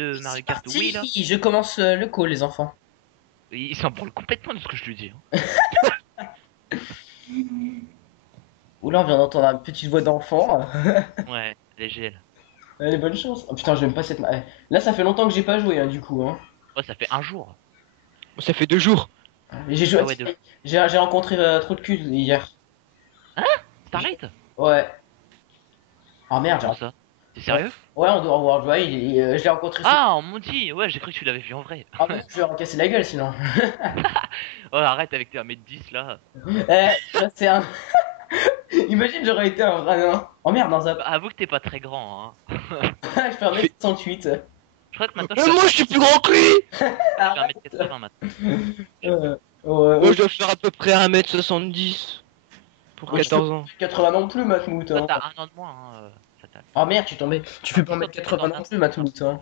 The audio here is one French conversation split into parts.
de Mario Kart Wii là. Je commence le call, les enfants. Il s'en branle complètement de ce que je lui dis. Oula, on vient d'entendre une petite voix d'enfant. Ouais, léger. Allez, bonne chance. Oh putain, j'aime pas cette Là, ça fait longtemps que j'ai pas joué, hein, du coup. Hein. Oh, ça fait un jour. Ça fait 2 jours. Et j'ai joué. Ah ouais, de... J'ai rencontré trop de cul hier. Hein? Starlight? Ouais. Oh merde, Comment ça? T'es sérieux? Ouais, on doit World Wide et je l'ai rencontré. Ah, on m'a dit. Ouais, j'ai cru que tu l'avais vu en vrai. Ah non, je vais en casser la gueule sinon. Oh, arrête avec tes 1m10 là. Ça, c'est un. Imagine, j'aurais été un vrai nain. Oh merde, dans un. Bah, avoue que t'es pas très grand, hein. Je fais 1m68. Je crois que maintenant Mais moi je suis plus grand que lui. je fais 1m80 maintenant. Ouais, Moi je dois faire à peu près 1m70 pour Ouais, 14 ans. 80 non plus, Matmout. Toi, Hein. t'as un an de moins, hein, Fatal. Oh merde, tu tombais. Tu fais pas 1m80 non plus, Matmout. Hein.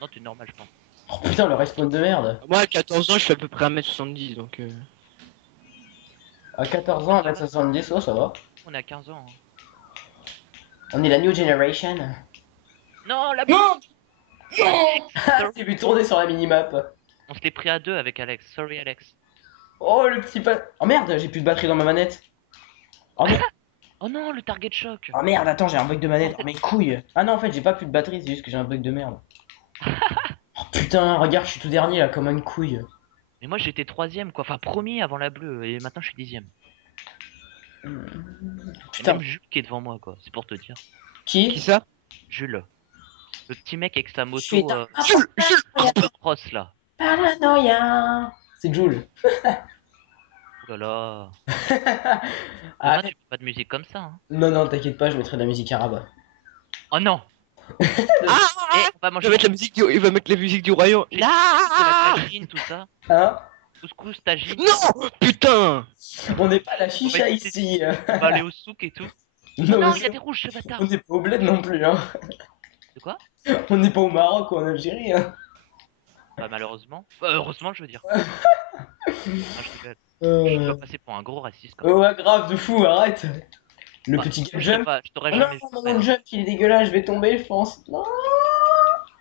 Non, t'es normal, je pense. Oh putain, le respawn de merde. Moi à 14 ans je fais à peu près 1m70 donc À 14 ans, 1m70, oh, ça va. On est à 15 ans. Hein. On est la new generation. Non, la Non. Non. J'ai vu tourner sur la minimap. On se l'est pris à deux avec Alex. Sorry, Alex. Oh, le petit pas. Oh merde, j'ai plus de batterie dans ma manette. Oh merde. Oh non, le target shock. Oh merde, attends, j'ai un bug de manette. Oh mes couilles. Ah non, en fait, j'ai pas plus de batterie, c'est juste que j'ai un bug de merde. Oh putain, regarde, je suis tout dernier là, comme une couille. Mais moi j'étais troisième quoi, enfin premier avant la bleue et maintenant je suis dixième. Et Putain. même Jules qui est devant moi quoi, c'est pour te dire. Qui ça? Jules. Le petit mec avec sa moto Jules, un peu cross là. Paranoïa. C'est Jules. Oh là là. Ah, Demain, tu fais pas de musique comme ça hein. non, non, t'inquiète pas, je mettrai de la musique arabe. Oh non. Ah Et on va il manger va mettre la musique il va mettre la musique du royaume. la Ah tagine, tout ça. Hein? Couscous, tagine. non putain. On n'est pas à la chicha On ici. va aller au souk et tout. Non, Non, mais il y a des rouges ce bâtard. on n'est pas au bled non plus. Hein. De quoi? On n'est pas au Maroc ou en Algérie. Hein. Bah malheureusement. Heureusement je veux dire. Ah, je rigole. Je dois passer pour un gros raciste quand même. Ouais, grave, de fou, arrête. Le Bah, petit je jump. je t'aurais Oh jamais non, fait. mon jump, il est dégueulasse, je vais tomber, je pense. Non.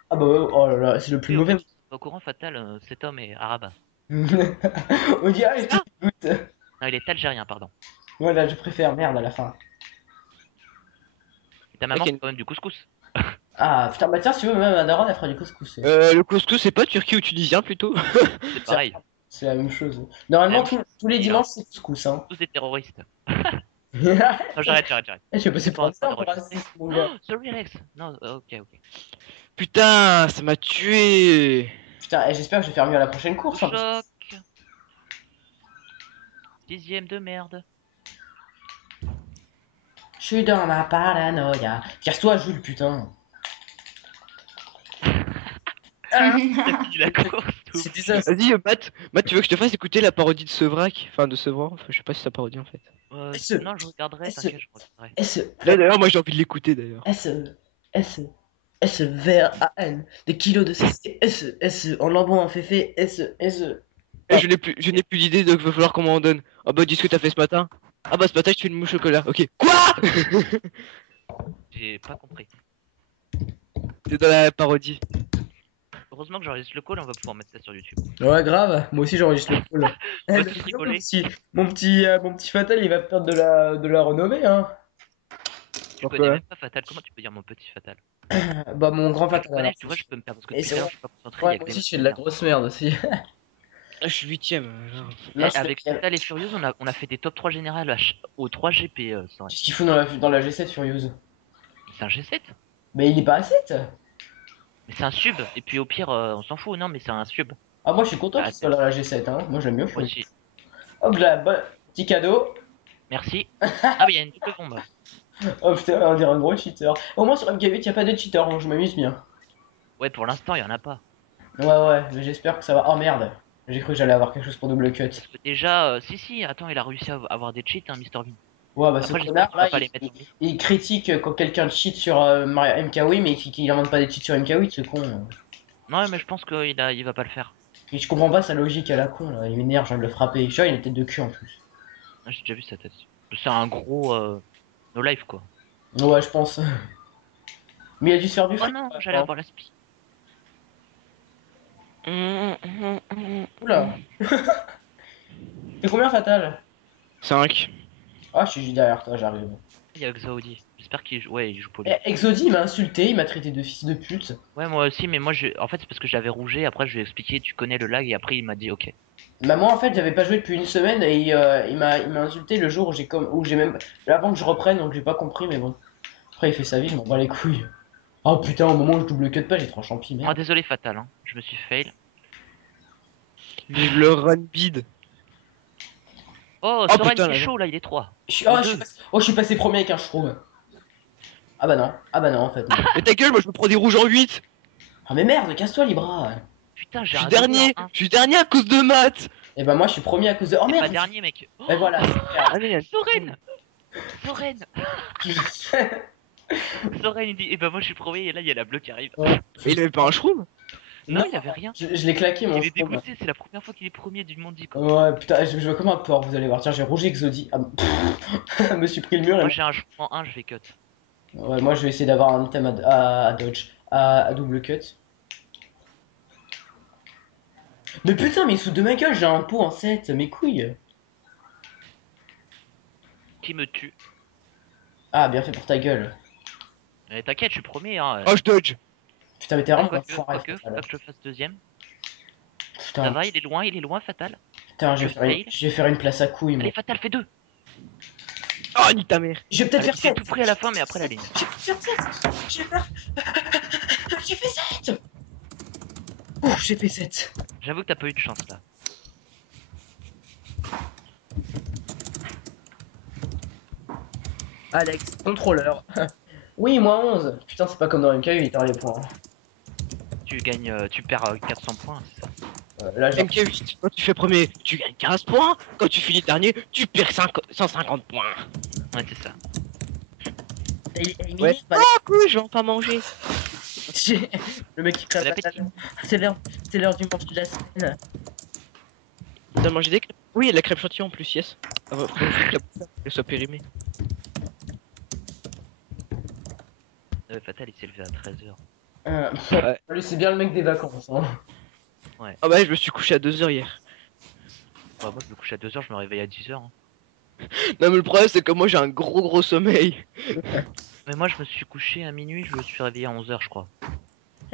Ah bah ouais, oh là là, c'est le plus mauvais. Au courant fatal, cet homme est arabe. On dit, ah, il te goûte. Non, il est algérien, pardon. Voilà, je préfère, merde, à la fin. Et ta maman Ok. fait quand même du couscous. Ah, putain, bah tiens, si tu veux, même ma daronne, elle fera du couscous. Le couscous c'est pas turquie ou tunisien plutôt? C'est pareil. C'est la même chose. Normalement, Ouais. tous les dimanches, c'est couscous, hein. Tous des terroristes. Je Non, j'arrête. vais passer pour un Pas de simple relais. raciste, mon gars. Oh, sorry Alex. Non, ok. Putain ça m'a tué. Putain, j'espère que je vais faire mieux à la prochaine course. Hein, parce Choc. Dixième de merde. que je suis dans ma paranoïa. Casse-toi, Jules, putain. T'as fini la course. tout. C'était ça. Vas-y Matt tu veux que je te fasse écouter la parodie de Sevrac? Enfin de Sevran, enfin, je sais pas si c'est sa parodie en fait. Non, je regarderai, t'inquiète, je regarderai. S, D'ailleurs moi j'ai envie de l'écouter d'ailleurs. S-V-R-A-N. Des kilos de CC. En lambon, en féfé. Je n'ai plus d'idée donc il va falloir qu'on m'en donne. Ah bah dis ce que t'as fait ce matin. Ah bah ce matin je fais une mouche au chocolat. Ok. Quoi? J'ai pas compris. C'est dans la parodie. Heureusement que j'enregistre le call, on va pouvoir mettre ça sur YouTube. Ouais, grave. Moi aussi, j'enregistre le call. On va Eh, tous mais rigoler. mon petit Fatal, il va perdre de la renommée, hein. Tu connais Pourquoi? même pas Fatal, comment tu peux dire mon petit Fatal? Bah, mon grand Tu Fatal. connais, alors. tu vois, je peux me perdre parce que Et depuis c'est l'heure, vrai. je suis pas concentré. Ouais, il y a moi que aussi, des je fais de la grosse merde aussi. Ah, je suis 8ème. Là, Eh, avec Fatal et Furious, on a fait des top 3 générales au 3 GP. C'est vrai. qu'est-ce qu'il fout dans la G7 Furious? C'est un G7? Mais il est pas à 7. Mais c'est un sub. Et puis au pire, on s'en fout, non, mais c'est un sub. Ah, moi, je suis content Ah, qu'il soit là, la G7, hein. Moi, j'aime bien Moi Furious. aussi. Hop là, petit cadeau. Merci. Ah, oui, il y a une double bombe. Oh putain, on dirait un gros cheater. Au moins, sur MK8, y a pas de cheater, donc je m'amuse bien. Ouais, pour l'instant, il y en a pas. Ouais, mais j'espère que ça va. Oh merde, j'ai cru que j'allais avoir quelque chose pour double cut. Parce que déjà, si, attends, il a réussi à avoir des cheats, hein, Mr. Bean. Ouais, bah ce Après, j'espère connard qu'il va là, pas les mettre en liste. il critique quand quelqu'un cheat sur Mario MK8, mais qu'il invente pas des cheats sur MK8, ce con. Non, mais je pense qu'il va pas le faire. Et je comprends pas sa logique à la con là, il m'énerve, j'ai envie de le frapper. Je sais, il a une tête de cul en plus. Ah, j'ai déjà vu sa tête. C'est un gros no life quoi. Ouais, je pense. Mais il a dû se faire du Oh fric. non, Ouais, j'allais avoir la spi. Oula. C'est combien Fatal? 5. Ah, je suis juste derrière toi, j'arrive. Il y a Exaudi. J'espère qu'il joue. Ouais, il joue poli. Exodi, il m'a insulté, il m'a traité de fils de pute. Ouais, moi aussi, mais moi, en fait, c'est parce que j'avais rougé. Après, je lui ai expliqué, tu connais le lag, et après, il m'a dit, ok. Bah moi en fait j'avais pas joué depuis une semaine et il m'a insulté le jour où j'ai même avant que je reprenne donc j'ai pas compris mais bon. Après il fait sa vie, je m'en bats les couilles. Oh putain au moment où je double cut pas j'ai trop champi Ah, merde. désolé, Fatal, hein. Je me suis fail. Vive le run bid. Oh, Oh, Soren, putain, c'est là. chaud, là, il est 3. Je suis passé premier avec un shroom. Ah bah non en fait non. Mais ta gueule, moi je me prends des rouges en 8. Ah mais merde casse-toi Libra. Putain, Je j'ai suis un double dernier. en 1. Je suis dernier à cause de maths. Et bah moi je suis premier à cause de. Oh T'es merde. pas dernier, mec. Oh, Et voilà. Ah, mais Soren Soren Soren, il dit, et bah, moi, je suis premier, et là, il y a la bleue qui arrive. Ouais. Mais il avait pas un shroom. Non, il avait rien. Je l'ai claqué mon Il est shroom. dégoûté, c'est la première fois qu'il est premier du monde, quoi. Ouais putain je vois comme un porc vous allez voir. Tiens j'ai rouge Exodi. Ah, je me suis pris le mur Moi, et. j'ai un joueur en 1, je vais cut. Ouais, moi je vais essayer d'avoir un item à dodge, à double cut. Mais putain, mais sous de ma gueule, j'ai un pot en 7, mes couilles. Qui me tue. Ah, bien fait pour ta gueule. T'inquiète, je suis premier, hein. Oh, je dodge. Putain, mais t'es vraiment un Quoique, foiré, faut Fatal. pas que je fasse deuxième. Ça Putain, va, il est loin, Fatal. putain, je fail. je vais faire une place à couilles, moi. Allez, Fatal, fais 2. Oh, nique ta mère. Je vais peut-être faire Il s'est 7. tout pris à la fin, mais après la ligne. Je vais faire 7. Je vais faire. J'ai fait 7. Ouh, j'ai fait 7. J'avoue que t'as pas eu de chance, là. Alex, contrôleur. Oui, moins 11. Putain, c'est pas comme dans MK8, hein, les points. Tu gagnes, tu perds 400 points, c'est ça. Là, j'ai. MK8, quand tu fais premier, tu gagnes 15 points. Quand tu finis dernier, tu perds 150 points. Ouais, c'est ça. Il Ouais. Ah, cool, je vais enfin manger. Le mec qui crève Bon la appétit. tête. C'est l'heure du manche de la semaine. T'as mangé des crêpes? Oui, il y a de la crêpe chantilly en plus, yes. Ah bah, faut juste que elle soit périmée. Fatal, il s'est levé à 13h. Ouais. Lui, c'est bien le mec des vacances. Hein. Ah bah, je me suis couché à 2h hier. Ouais, moi, je me couche à 2h, je me réveille à 10h. Hein. Non, mais le problème, c'est que moi, j'ai un gros sommeil. Mais moi, je me suis couché à minuit, je me suis réveillé à 11h, je crois.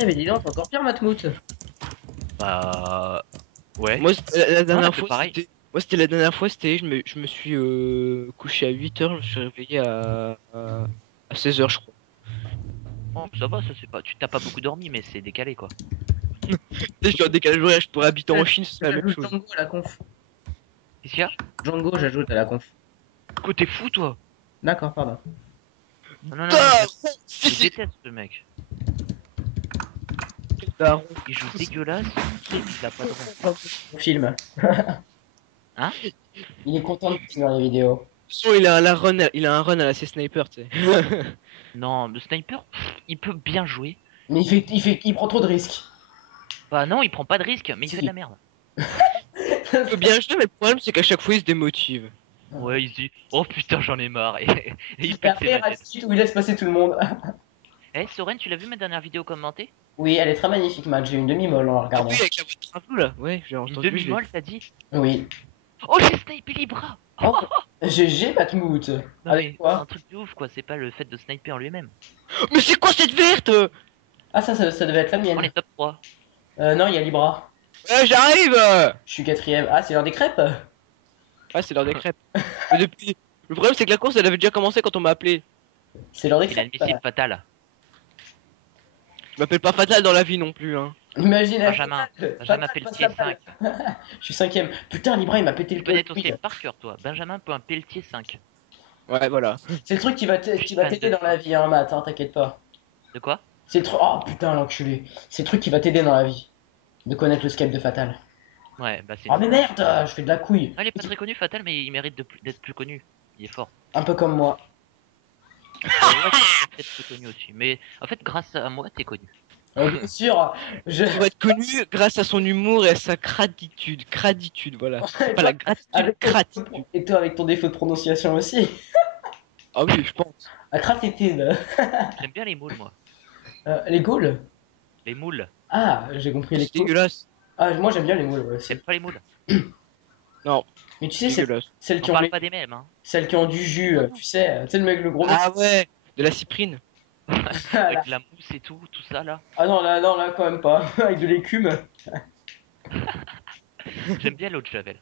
Eh, mais dis donc, c'est encore pire, Matmout. Bah. Ouais. Moi, la Non, dernière c'est fois, pareil. c'était la dernière fois, je me suis couché à 8h, je me suis réveillé à 16h, je crois. Oh, ça va, ça c'est pas. Tu t'as pas beaucoup dormi, mais c'est décalé, quoi. Tu sais, je suis en décalage horaire, je pourrais habiter en Chine, c'est la même chose. Django à la conf. Qu'est-ce qu'il y a? Django, j'ajoute à la conf. Quoi, t'es fou, toi? D'accord, pardon. Non, Ah, je déteste ce mec. Daron. Il joue dégueulasse, il a pas de rond. Film. Hein? Il est content de finir les vidéos. De toute façon, il a un run à la C-Sniper, tu sais. Non, le sniper, il peut bien jouer. Mais il prend trop de risques. Bah non, il prend pas de risque, mais il Si. fait de la merde. Il peut bien jouer, mais le problème, c'est qu'à chaque fois, il se démotive. Ouais, il se dit, oh putain, j'en ai marre. Et il Et perd après, ses il manettes. reste suite où il laisse passer tout le monde. Eh, Soren, tu l'as vu ma dernière vidéo commentée? Oui, elle est très magnifique, Matt. J'ai une demi-molle en la Ah regardant. oui, avec la voix de Traveau, là. Ouais, j'ai Une entendu. je l'ai- demi-molle, t'as dit? Oui. Oh, j'ai snipé Libra! Oh, GG, Matmout. Non, mais Avec c'est quoi? un truc de ouf, quoi. C'est pas le fait de sniper en lui-même. Mais c'est quoi cette verte? Ah, ça devait être la On est mienne. top 3. Non, il y a Libra. Ouais, j'arrive! Je suis quatrième. Ah, c'est l'heure des crêpes? Ah, c'est l'heure des crêpes. Mais depuis... Le problème, c'est que la course, elle avait déjà commencé quand on m'a appelé. C'est l'heure des Il a crêpes. inadmissible fatal. Je m'appelle pas Fatal dans la vie non plus, hein. Imagine. Benjamin. Benjamin Pelletier 5. Je suis cinquième. Putain, Libra, il m'a pété Tu le connais ton cul. save par cœur, toi. Benjamin.Pelletier 5. Ouais, voilà. C'est le truc qui va t'aider dans la vie, hein, Matt, hein, t'inquiète pas. De quoi? C'est le truc. Oh putain, l'enculé. C'est le truc qui va t'aider dans la vie. De connaître le Skype de Fatal. Ouais, bah c'est. Oh, mais merde, je fais de la couille. Ah, il est pas très connu, Fatal, mais il mérite d'être plus connu. Il est fort. Un peu comme moi. Ouais, il peut être plus connu aussi. Mais en fait, grâce à moi, t'es connu. Bien sûr, je. Il va être connu grâce à son humour et à sa gratitude. Gratitude, voilà. Pas la gratitude, Avec gratitude. Et toi, avec ton défaut de prononciation aussi. Ah oui, je pense. La gratitude. J'aime bien les moules, moi. Les Gaules. Les moules. Ah, j'ai compris les C'est dégueulasse. Ah, moi j'aime bien les moules, ouais. J'aime pas les moules. Non, Mais tu sais, dégueulasse. celles On qui ont, parle pas des mêmes, hein. celles qui ont du jus, tu sais le mec, le gros mec. Ah ouais, de la cyprine. Avec de la mousse et tout ça là. Ah non, là, quand même pas. Avec de l'écume. J'aime bien l'eau de Javel.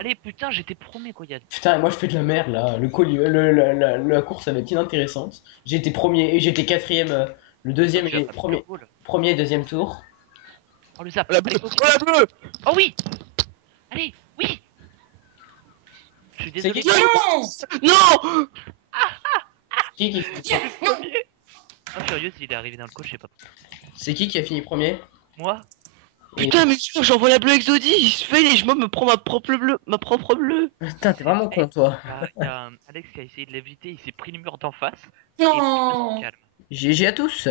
Allez, putain, j'étais premier, quoi. Putain, moi je fais de la merde là. Le colis, la course ça va être inintéressante. J'ai été premier et j'étais quatrième, le deuxième Tu vas et pas finir premier, goal. premier et deuxième tour. Oh, le zap. Oh la Allez, bleue, go, oh la bleue. oh oui. Allez, oui. Je suis C'est désolé. qui Non. qui Premier. Oh, Furious, il est arrivé dans le coach, je sais pas. C'est qui a fini premier? Moi, Et- Putain, mais sûr, j'envoie la bleue Exodie, il se fait et je me prends ma propre bleue, ma propre bleue. Putain, t'es vraiment con toi. il y a Alex qui a essayé de l'éviter, il s'est pris le mur d'en face. Non. Calme. GG à tous.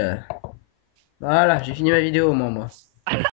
Voilà, j'ai fini ma vidéo moi.